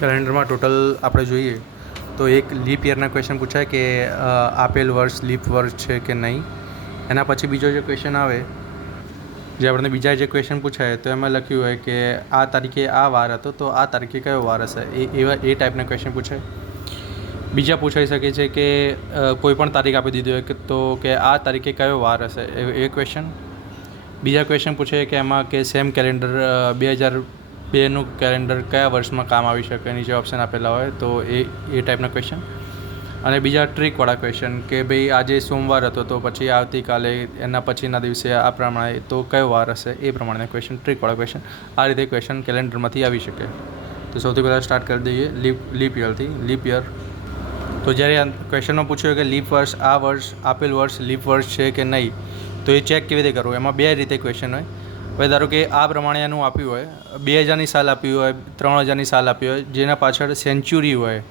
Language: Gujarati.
કેલેન્ડરમાં ટોટલ આપણે જોઈએ તો એક લીપ યરના ક્વેશ્ચન પૂછાય કે આપેલ વર્ષ લીપ વર્ષ છે કે નહીં. એના પછી બીજો જે ક્વેશ્ચન આવે જે આપણને બીજા જે ક્વેશ્ચન પૂછાય તો એમાં લખ્યું હોય કે આ તારીખે આ વાર હતો તો આ તારીખે કયો વાર હશે, એ ટાઈપના ક્વેશ્ચન પૂછાય. બીજા પૂછાઈ શકે છે કે કોઈ પણ તારીખ આપી દીધી હોય તો કે આ તારીખે કયો વાર હશે, એ ક્વેશ્ચન. બીજા ક્વેશ્ચન પૂછે કે એમાં કે સેમ કેલેન્ડર 2002નું કેલેન્ડર કયા વર્ષમાં કામ આવી શકે, નીચે ઓપ્શન આપેલા હોય તો એ ટાઈપના ક્વેશ્ચન. અને બીજા ટ્રીકવાળા ક્વેશ્ચન કે ભાઈ આજે સોમવાર હતો તો પછી આવતીકાલે એના પછીના દિવસે આ પ્રમાણે તો કયો વાર હશે, એ પ્રમાણેના ક્વેશ્ચન, ટ્રીકવાળા ક્વેશ્ચન. આ રીતે ક્વેશ્ચન કેલેન્ડરમાંથી આવી શકે. તો સૌથી પહેલાં સ્ટાર્ટ કરી દઈએ લીપ યરથી. લીપ યર તો જ્યારે આ ક્વેશ્ચનમાં પૂછ્યું કે લીપ વર્ષ આ વર્ષ આપેલ વર્ષ લીપ વર્ષ છે કે નહીં, તો એ ચેક કેવી રીતે કરવું. એમાં બે રીતે ક્વેશ્ચન હોય. હવે ધારો કે આ પ્રમાણે એનું આપ્યું હોય 2000ની સાલ આપી હોય, 3000ની સાલ આપી હોય, જેના પાછળ સેન્ચુરી હોય